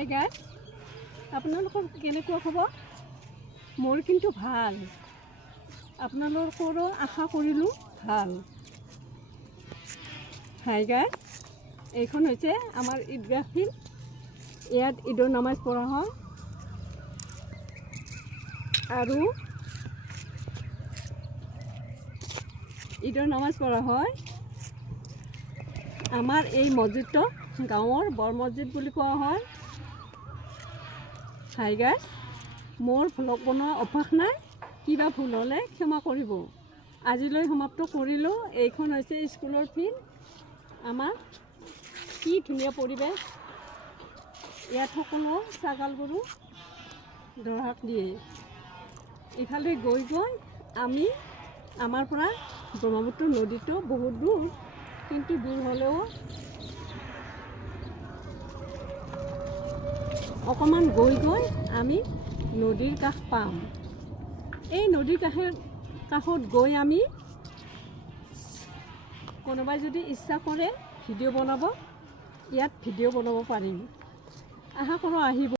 Hi guys, আপোনালোকৰ কেনেকুৱা খবৰ? মোৰ কিন্তু ভাল। আপোনালোকৰো আশা কৰিলোঁ ভাল। হাই গাইজ, এইখন হৈছে আমাৰ ঈদগাহ ফিল্ড। ইয়াত ঈদৰ নামাজ পঢ়া হয় আৰু ঈদৰ নামাজ পঢ়া হয়। আমাৰ এই মছজিদটো গাঁৱৰ বৰ মছজিদ বুলি কোৱা হয়। হাই গাইজ, মোৰ ভ্লগ বনোৱা অভ্যাস নাই, কিবা ভুল হ'লে ক্ষমা কৰিব। আজিলৈ সমাপ্ত কৰিলোঁ। এইখন হৈছে স্কুলৰ ফিল্ড। আমাৰ কি ধুনীয়া পৰিৱেশ। ইয়াত সকলো ছাগাল গৰু দৰহাক দিয়ে। ইফালে গৈ গৈ আমি আমাৰ পৰা ব্ৰহ্মপুত্ৰ নদীটো বহুত দূৰ, কিন্তু দূৰ হ'লেও অকণমান গৈ গৈ আমি নদীৰ কাষ পাম। এই নদীৰ কাষত গৈ আমি কোনোবাই যদি ইচ্ছা কৰে ভিডিঅ' বনাব, ইয়াত ভিডিঅ' বনাব পাৰিম। আশা কৰোঁ আহিব।